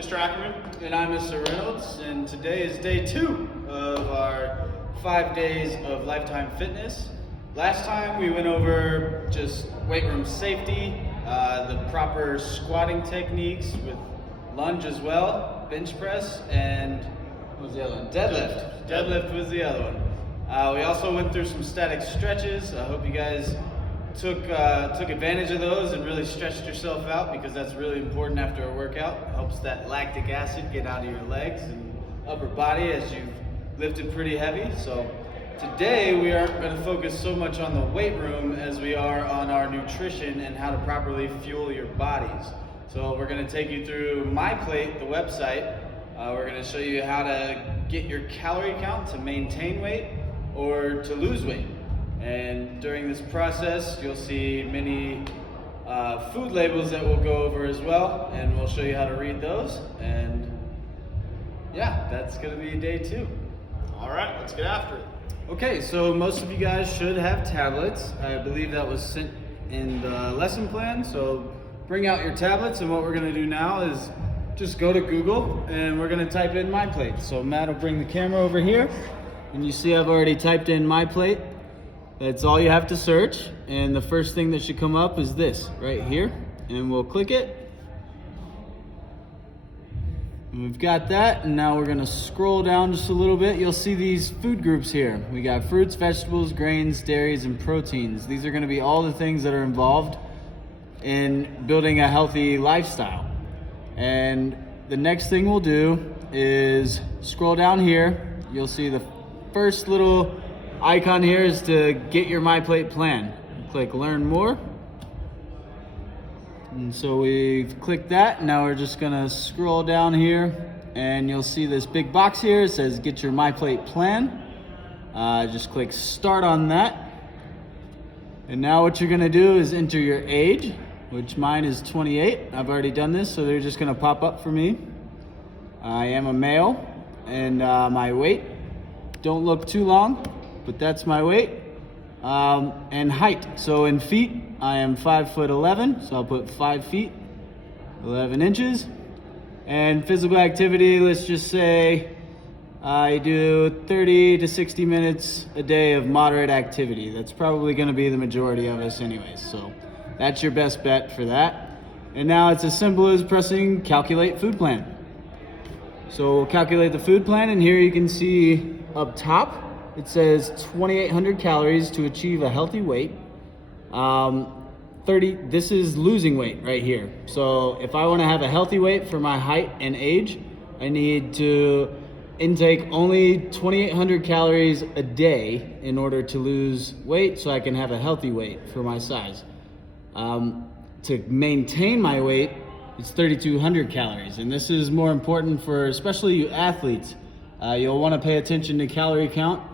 Mr. Ackerman. And I'm Mr. Reynolds, and today is day 2 of our 5 days of Lifetime Fitness. Last time we went over just weight room safety, the proper squatting techniques with lunge as well, bench press, and what was the other one? Deadlift. Deadlift was the other one. We also went through some static stretches. I hope you guys took advantage of those and really stretched yourself out, because that's really important after a workout. It helps that lactic acid get out of your legs and upper body as you've lifted pretty heavy. So today we aren't going to focus so much on the weight room as we are on our nutrition and how to properly fuel your bodies. So we're going to take you through My Plate, the website. We're going to show you how to get your calorie count to maintain weight or to lose weight. And during this process, you'll see many food labels that we'll go over as well, and we'll show you how to read those. And yeah, that's going to be day 2. All right, let's get after it. Okay, so most of you guys should have tablets. I believe that was sent in the lesson plan. So bring out your tablets, and what we're going to do now is just go to Google, and we're going to type in My Plate. So Matt will bring the camera over here, and you see I've already typed in My Plate. That's all you have to search, and the first thing that should come up is this right here, and we'll click it. And we've got that, and now we're gonna scroll down just a little bit. You'll see these food groups here. We got fruits, vegetables, grains, dairies, and proteins. These are gonna be all the things that are involved in building a healthy lifestyle. And the next thing we'll do is scroll down here. You'll see the first little icon here is to get your My Plate plan. Click Learn More. And so we've clicked that. Now we're just gonna scroll down here, and you'll see this big box here. It says Get Your My Plate Plan. Just click Start on that. And now what you're gonna do is enter your age, which mine is 28. I've already done this, so they're just gonna pop up for me. I am a male, and my weight, don't look too long, but that's my weight. And height, so in feet, I am 5'11", so I'll put 5 feet, 11 inches. And physical activity, let's just say I do 30 to 60 minutes a day of moderate activity. That's probably gonna be the majority of us anyways, so that's your best bet for that. And now it's as simple as pressing Calculate Food Plan. So we'll calculate the food plan, and here you can see up top, it says 2,800 calories to achieve a healthy weight. 30, this is losing weight right here. So if I want to have a healthy weight for my height and age, I need to intake only 2,800 calories a day in order to lose weight, so I can have a healthy weight for my size. To maintain my weight, it's 3,200 calories. And this is more important for especially you athletes. You'll want to pay attention to calorie count.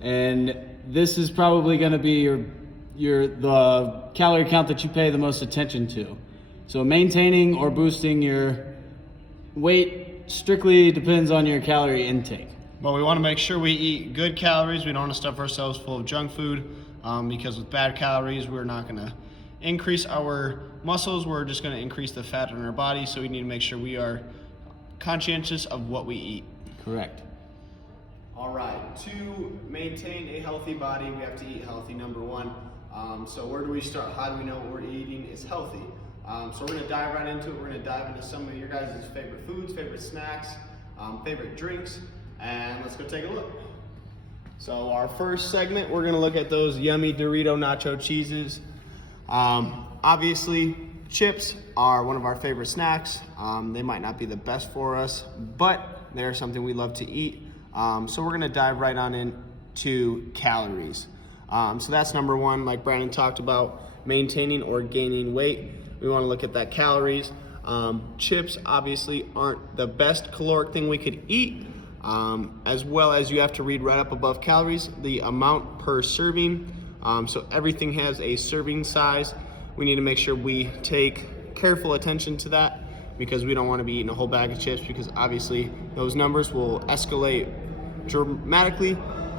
And this is probably going to be the calorie count that you pay the most attention to. So maintaining or boosting your weight strictly depends on your calorie intake. But we want to make sure we eat good calories. We don't want to stuff ourselves full of junk food, because with bad calories, we're not going to increase our muscles. We're just going to increase the fat in our body. So we need to make sure we are conscientious of what we eat. Correct. All right, to maintain a healthy body, we have to eat healthy, number one. So where do we start? How do we know what we're eating is healthy? So we're gonna dive right into it. We're gonna dive into some of your guys' favorite foods, favorite snacks, favorite drinks, and let's go take a look. So our first segment, we're gonna look at those yummy Dorito nacho cheeses. Obviously, chips are one of our favorite snacks. They might not be the best for us, but they're something we love to eat. So we're gonna dive right on into calories. So that's number one, like Brandon talked about, maintaining or gaining weight. We wanna look at that calories. Chips obviously aren't the best caloric thing we could eat, as well as you have to read right up above calories, the amount per serving. So everything has a serving size. We need to make sure we take careful attention to that, because we don't want to be eating a whole bag of chips, because obviously those numbers will escalate dramatically.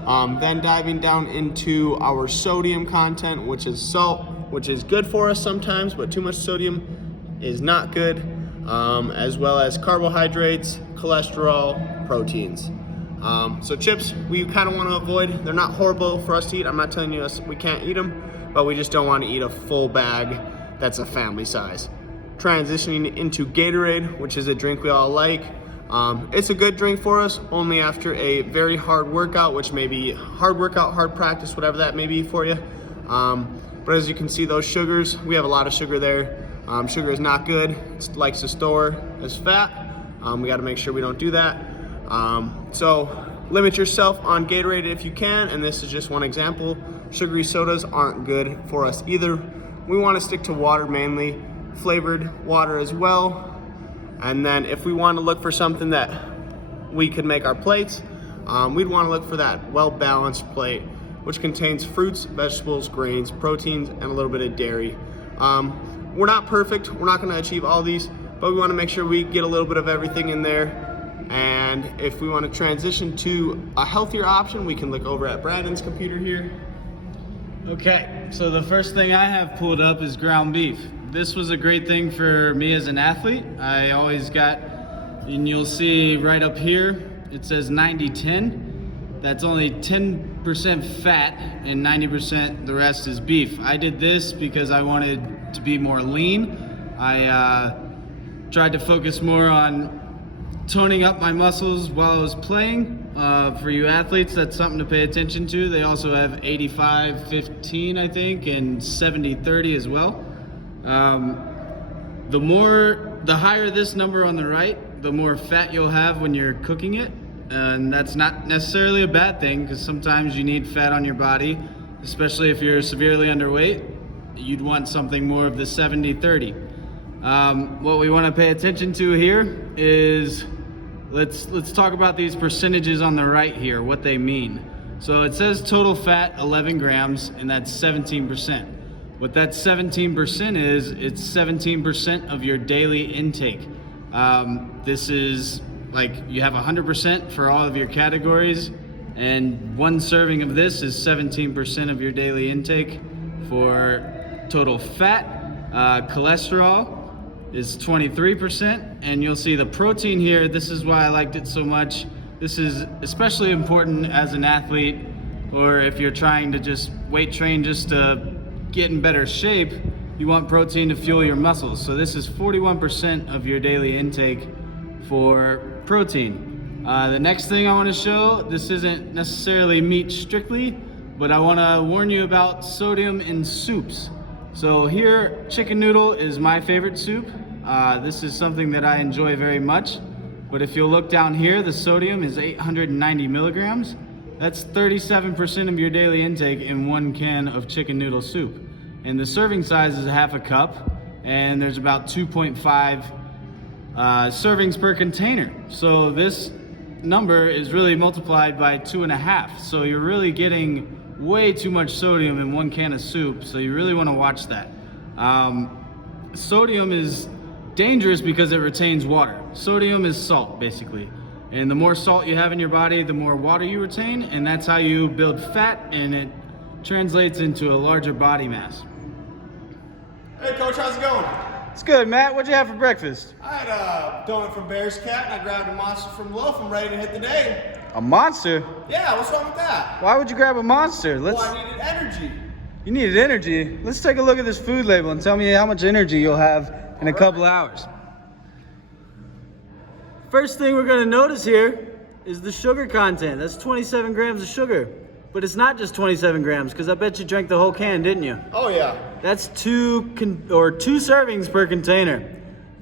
Then diving down into our sodium content, which is salt, which is good for us sometimes, but too much sodium is not good. as well as carbohydrates, cholesterol, proteins. So chips, we kind of want to avoid. They're not horrible for us to eat. I'm not telling you we can't eat them, but we just don't want to eat a full bag that's a family size. Transitioning into Gatorade, which is a drink we all like. It's a good drink for us only after a very hard workout, which may be hard workout, hard practice, whatever that may be for you. But as you can see, those sugars, we have a lot of sugar there. Sugar is not good. It likes to store as fat. We got to make sure we don't do that. So limit yourself on Gatorade if you can, and this is just one example. Sugary sodas aren't good for us either. We want to stick to water mainly, flavored water as well. And then if we want to look for something that we could make our plates, we'd want to look for that well-balanced plate, which contains fruits, vegetables, grains, proteins, and a little bit of dairy. We're not perfect. We're not going to achieve all these, but we want to make sure we get a little bit of everything in there. And if we want to transition to a healthier option, we can look over at Brandon's computer here. Okay, so the first thing I have pulled up is ground beef. This was a great thing for me as an athlete. I always got, and you'll see right up here, it says 90-10. That's only 10% fat and 90% the rest is beef. I did this because I wanted to be more lean. I tried to focus more on toning up my muscles while I was playing. For you athletes, that's something to pay attention to. They also have 85-15, I think, and 70-30 as well. The higher this number on the right, the more fat you'll have when you're cooking it. And that's not necessarily a bad thing, because sometimes you need fat on your body, especially if you're severely underweight. You'd want something more of the 70-30. What we want to pay attention to here is let's talk about these percentages on the right here, what they mean. So it says total fat 11 grams, and that's 17%. What that 17% is, it's 17% of your daily intake. This is like you have 100% for all of your categories, and one serving of this is 17% of your daily intake for total fat. Cholesterol is 23%, and you'll see the protein here. This is why I liked it so much. This is especially important as an athlete, or if you're trying to just weight train just to get in better shape. You want protein to fuel your muscles. So this is 41% of your daily intake for protein. The next thing I want to show, this isn't necessarily meat strictly, but I want to warn you about sodium in soups. So here, chicken noodle is my favorite soup. This is something that I enjoy very much. But if you'll look down here, the sodium is 890 milligrams. That's 37% of your daily intake in one can of chicken noodle soup. And the serving size is a half a cup, and there's about 2.5 servings per container. So this number is really multiplied by 2.5. So you're really getting way too much sodium in one can of soup, so you really want to watch that. Sodium is dangerous because it retains water. Sodium is salt, basically. And the more salt you have in your body, the more water you retain, and that's how you build fat, and it translates into a larger body mass. Hey Coach, how's it going? It's good, Matt. What'd you have for breakfast? I had a donut from Bear's Cat, and I grabbed a Monster from Loaf. I'm ready to hit the day. A Monster? Yeah, what's wrong with that? Why would you grab a Monster? Well, I needed energy. You needed energy? Let's take a look at this food label and tell me how much energy you'll have in a couple hours. First thing we're gonna notice here is the sugar content. That's 27 grams of sugar. But it's not just 27 grams, because I bet you drank the whole can, didn't you? Oh yeah. That's two servings per container.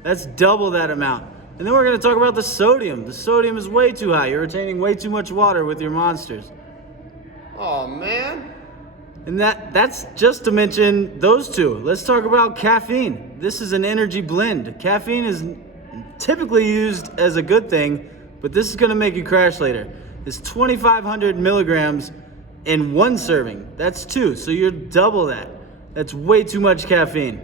That's double that amount. And then we're gonna talk about the sodium. The sodium is way too high. You're retaining way too much water with your Monsters. Oh man. And that's just to mention those two. Let's talk about caffeine. This is an energy blend. Caffeine is typically used as a good thing, but this is gonna make you crash later. It's 2,500 milligrams in one serving. That's two, so you're double that. That's way too much caffeine.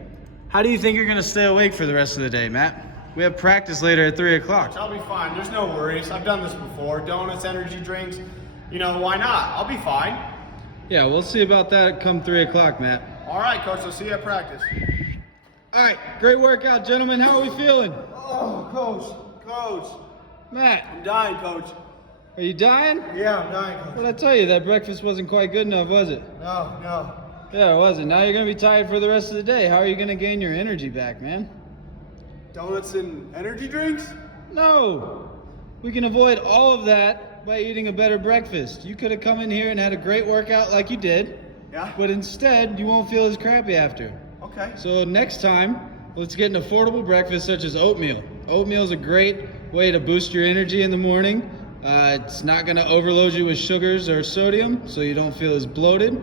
How do you think you're gonna stay awake for the rest of the day, Matt? We have practice later at 3 o'clock. I'll be fine, there's no worries. I've done this before, donuts, energy drinks. You know, why not? I'll be fine. Yeah, we'll see about that come 3 o'clock, Matt. All right, Coach, I'll see you at practice. All right, great workout, gentlemen. How are we feeling? Oh, Coach. Matt, I'm dying, Coach. are you dying? Yeah, I'm dying, What Coach. did I tell you? That breakfast wasn't quite good enough, was it? No. Yeah, it wasn't. Now you're going to be tired for the rest of the day. How are you going to gain your energy back, man? Donuts and energy drinks? No! We can avoid all of that by eating a better breakfast. You could have come in here and had a great workout like you did, Yeah. but instead you won't feel as crappy after. Okay. So next time, let's get an affordable breakfast such as oatmeal. Oatmeal is a great way to boost your energy in the morning. It's not going to overload you with sugars or sodium, so you don't feel as bloated.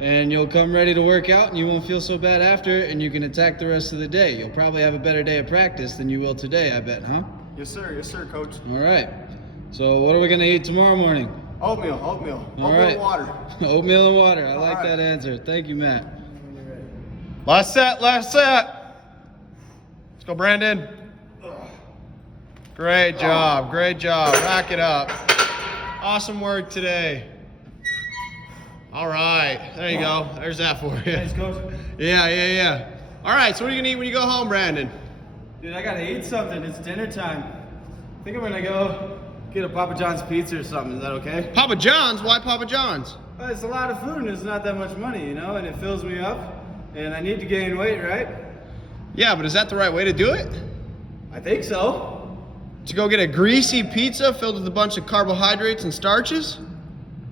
And you'll come ready to work out and you won't feel so bad after, and you can attack the rest of the day. You'll probably have a better day of practice than you will today, I bet, huh? Yes, sir, Coach. All right. So what are we going to eat tomorrow morning? Oatmeal. All Oatmeal right. and water. Oatmeal and water. I All like right. that answer. Thank you, Matt. Last set. Let's go, Brandon. Great job. Rack it up. Awesome work today. All right. There you go. There's that for you. Thanks, Coach. Yeah. All right. So what are you going to eat when you go home, Brandon? Dude, I got to eat something. It's dinner time. I think I'm going to go get a Papa John's pizza or something. Is that okay? Papa John's? Why Papa John's? It's a lot of food and it's not that much money, you know, and it fills me up. And I need to gain weight, right? Yeah, but is that the right way to do it? I think so. To go get a greasy pizza filled with a bunch of carbohydrates and starches?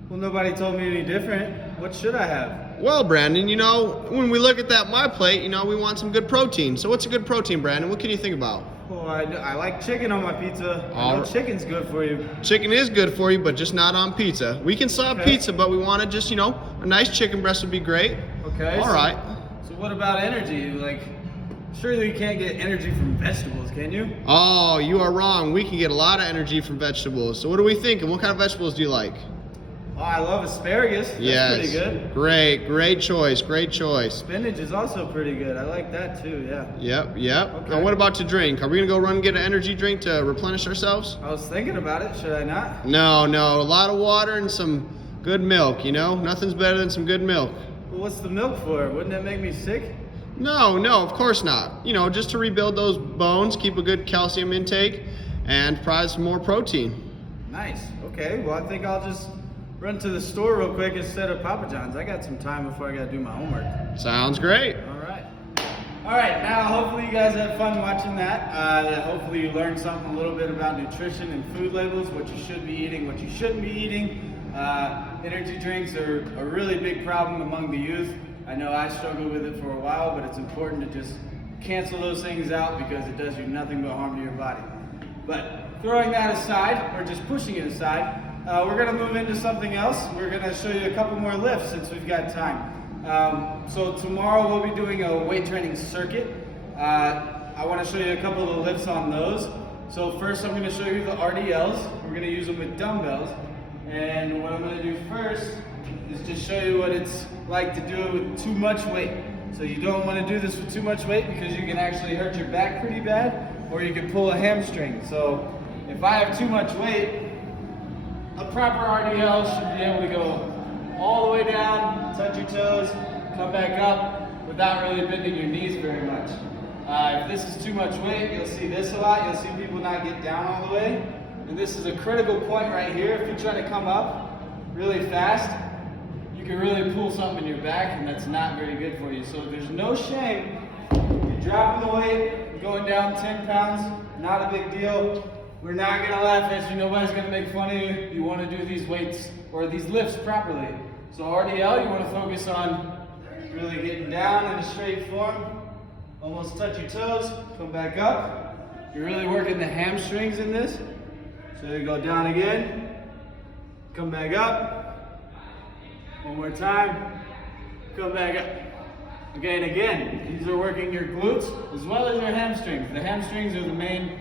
Well, nobody told me any different. What should I have? Well, Brandon, you know, when we look at that My Plate, you know, we want some good protein. So what's a good protein, Brandon? What can you think about? Well, I like chicken on my pizza. I know All right. chicken's good for you. Chicken is good for you, but just not on pizza. We can still have Okay. pizza, but we want to just, you know, a nice chicken breast would be great. Okay. All right. So what about energy? Like, surely you can't get energy from vegetables, can you? Oh, you are wrong. We can get a lot of energy from vegetables. So what are we thinking? What kind of vegetables do you like? Oh, I love asparagus. That's pretty good. Great choice. Spinach is also pretty good. I like that too, yeah. Yep. Okay. Now what about to drink? Are we going to go run and get an energy drink to replenish ourselves? I was thinking about it. Should I not? No. A lot of water and some good milk, you know? Nothing's better than some good milk. Well, what's the milk for? Wouldn't that make me sick? No, of course not. You know, just to rebuild those bones, keep a good calcium intake, and provide some more protein. Nice. Okay, well, I think I'll just run to the store real quick instead of Papa John's. I got some time before I got to do my homework. Sounds great. All right, now hopefully you guys had fun watching that. Hopefully you learned something a little bit about nutrition and food labels, what you should be eating, what you shouldn't be eating. Energy drinks are a really big problem among the youth. I know I struggled with it for a while, but it's important to just cancel those things out because it does you nothing but harm to your body. But throwing that aside, or just pushing it aside, we're going to move into something else. We're going to show you a couple more lifts since we've got time. So tomorrow we'll be doing a weight training circuit. I want to show you a couple of the lifts on those. So first I'm going to show you the RDLs. We're going to use them with dumbbells. And what I'm going to do first is just show you what it's like to do it with too much weight. So you don't want to do this with too much weight because you can actually hurt your back pretty bad, or you can pull a hamstring. So if I have too much weight, a proper RDL should be able to go all the way down, touch your toes, come back up without really bending your knees very much. If this is too much weight, you'll see this a lot. You'll see people not get down all the way. And this is a critical point right here. If you try to come up really fast, you can really pull something in your back, and that's not very good for you. So there's no shame. You're dropping the weight, going down 10 pounds, not a big deal. We're not going to laugh at you. Nobody's going to make fun of you. You want to do these weights or these lifts properly. So RDL, you want to focus on really getting down in a straight form. Almost touch your toes, come back up. You're really working the hamstrings in this. So you go down again, come back up. One more time, come back up. Okay, and again, these are working your glutes as well as your hamstrings. The hamstrings are the main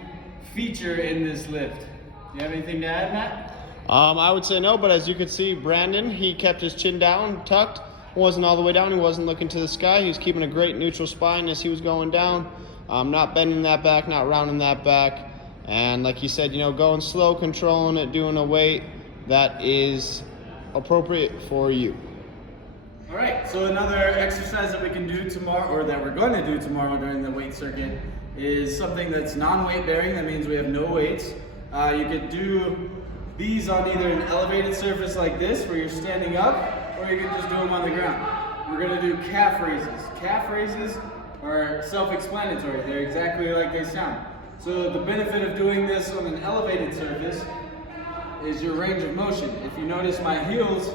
feature in this lift. You have anything to add, Matt? I would say no, but as you could see, Brandon, he kept his chin down, tucked, wasn't all the way down, he wasn't looking to the sky, he was keeping a great neutral spine as he was going down, not bending that back, not rounding that back, and like he said, you know, going slow, controlling it, doing a weight that is appropriate for you. All right, so another exercise that we can do tomorrow, or that we're going to do tomorrow during the weight circuit, is something that's non-weight bearing. That means we have no weights. You could do these on either an elevated surface like this, where you're standing up, or you can just do them on the ground. We're going to do calf raises. Calf raises are self-explanatory. They're exactly like they sound. So the benefit of doing this on an elevated surface is your range of motion. If you notice my heels,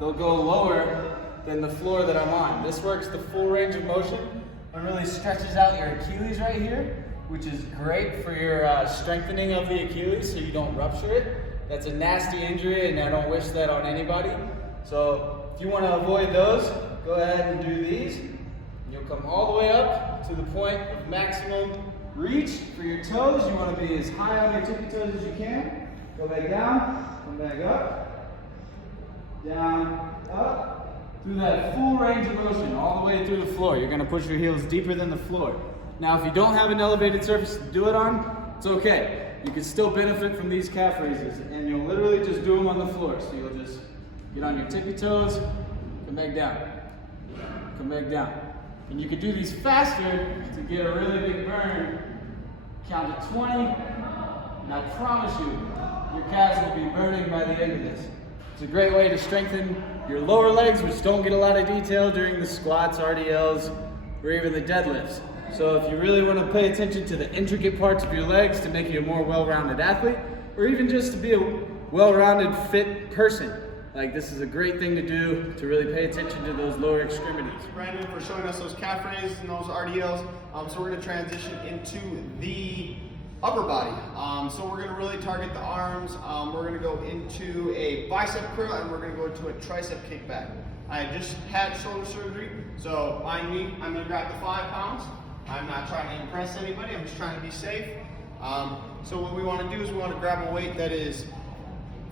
they'll go lower than the floor that I'm on. This works the full range of motion. It really stretches out your Achilles right here, which is great for your strengthening of the Achilles so you don't rupture it. That's a nasty injury and I don't wish that on anybody. So if you want to avoid those, go ahead and do these. You'll come all the way up to the point of maximum reach for your toes. You want to be as high on your tippy toes as you can. Go back down, come back up, down, up. Through that full range of motion, all the way through the floor. You're gonna push your heels deeper than the floor. Now, if you don't have an elevated surface to do it on, it's okay. You can still benefit from these calf raises, and you'll literally just do them on the floor. So you'll just get on your tippy toes, come back down, come back down. And you can do these faster to get a really big burn. Count to 20, and I promise you, your calves will be burning by the end of this. It's a great way to strengthen your lower legs, which don't get a lot of detail during the squats, RDLs, or even the deadlifts. So if you really want to pay attention to the intricate parts of your legs to make you a more well-rounded athlete, or even just to be a well-rounded, fit person, like this is a great thing to do to really pay attention to those lower extremities. Brandon for showing us those calf raises and those RDLs. So we're going to transition into the upper body. So we're going to really target the arms. We're going to go into a bicep curl and we're going to go into a tricep kickback. I just had shoulder surgery, so behind me, I'm going to grab the 5 pounds. I'm not trying to impress anybody, I'm just trying to be safe. So what we want to do is we want to grab a weight that is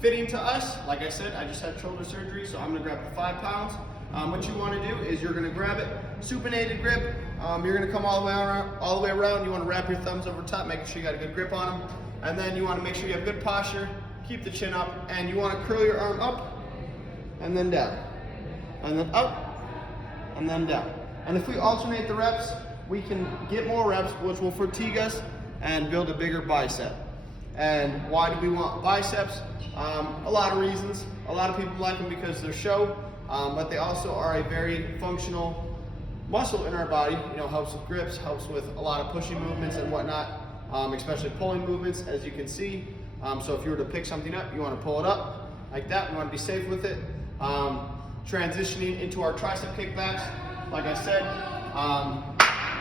fitting to us. Like I said, I just had shoulder surgery, so I'm going to grab the 5 pounds. What you want to do is you're going to grab it, supinated grip. You're going to come all the way around. You want to wrap your thumbs over top, making sure you got a good grip on them. And then you want to make sure you have good posture, keep the chin up, and you want to curl your arm up and then down, and then up and then down. And if we alternate the reps, we can get more reps, which will fatigue us and build a bigger bicep. And why do we want biceps? A lot of reasons. A lot of people like them because they're show, but they also are a very functional muscle in our body. You know, helps with grips, helps with a lot of pushing movements and whatnot, especially pulling movements, as you can see. So if you were to pick something up, you want to pull it up like that. We want to be safe with it. Transitioning into our tricep kickbacks, like I said,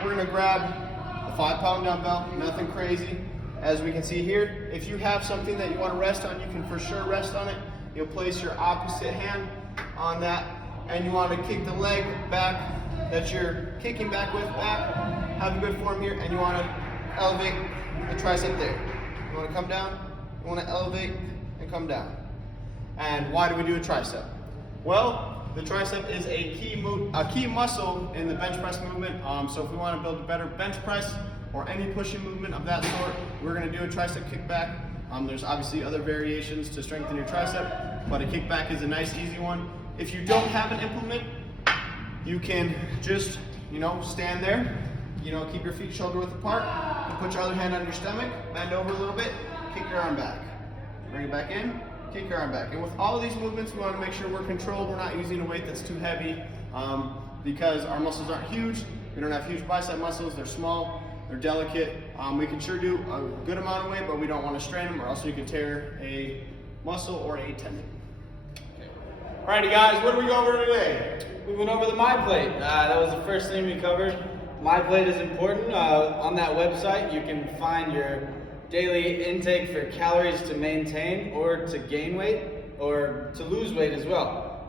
we're going to grab a 5-pound dumbbell, nothing crazy. As we can see here, if you have something that you want to rest on, you can for sure rest on it. You'll place your opposite hand on that, and you want to kick the leg back that you're kicking back with back. Have a good form here, and you want to elevate the tricep there. You want to come down, you want to elevate and come down. And why do we do a tricep? Well, the tricep is a key muscle in the bench press movement. So if we want to build a better bench press or any pushing movement of that sort, we're going to do a tricep kickback. There's obviously other variations to strengthen your tricep, but a kickback is a nice, easy one. If you don't have an implement, you can just, stand there, keep your feet shoulder width apart, and put your other hand on your stomach, bend over a little bit, kick your arm back. Bring it back in, kick your arm back. And with all of these movements, we want to make sure we're controlled. We're not using a weight that's too heavy because our muscles aren't huge. We don't have huge bicep muscles, they're small. They're delicate. We can sure do a good amount of weight, but we don't want to strain them, or else you can tear a muscle or a tendon. Okay. Alrighty guys, what did we go over today? We went over the MyPlate. That was the first thing we covered. MyPlate is important. On that website, you can find your daily intake for calories to maintain or to gain weight or to lose weight as well.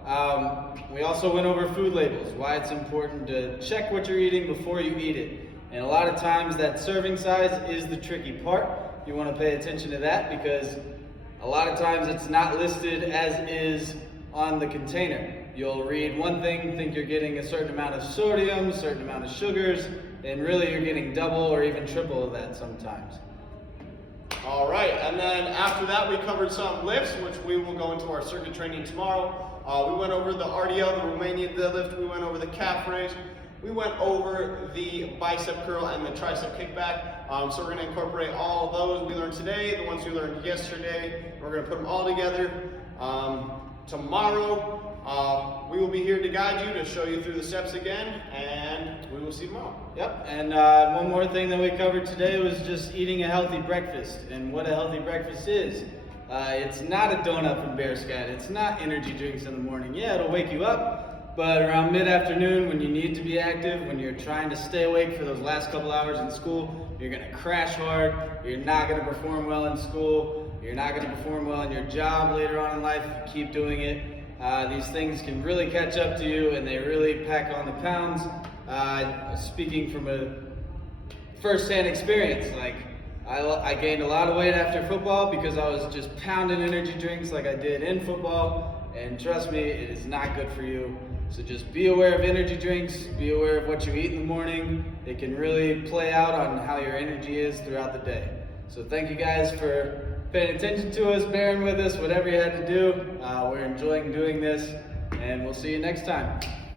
We also went over food labels, why it's important to check what you're eating before you eat it. And a lot of times that serving size is the tricky part. You want to pay attention to that because a lot of times it's not listed as is on the container. You'll read one thing, think you're getting a certain amount of sodium, a certain amount of sugars, and really you're getting double or even triple of that sometimes. All right, and then after that we covered some lifts, which we will go into our circuit training tomorrow. We went over the RDL, the Romanian deadlift. We went over the calf raise. We went over the bicep curl and the tricep kickback. So we're going to incorporate all of those we learned today, the ones we learned yesterday. We're going to put them all together. Tomorrow, we will be here to guide you, to show you through the steps again, and we will see you tomorrow. Yep, and one more thing that we covered today was just eating a healthy breakfast, and what a healthy breakfast is. It's not a donut from Bear Scat. It's not energy drinks in the morning. Yeah, it'll wake you up, but around mid-afternoon when you need to be active, when you're trying to stay awake for those last couple hours in school, you're gonna crash hard, you're not gonna perform well in school, you're not gonna perform well in your job later on in life if you keep doing it. These things can really catch up to you, and they really pack on the pounds. Speaking from a first-hand experience, like I gained a lot of weight after football because I was just pounding energy drinks like I did in football, and trust me, it is not good for you. So just be aware of energy drinks, be aware of what you eat in the morning. It can really play out on how your energy is throughout the day. So thank you guys for paying attention to us, bearing with us, whatever you had to do. We're enjoying doing this, and we'll see you next time.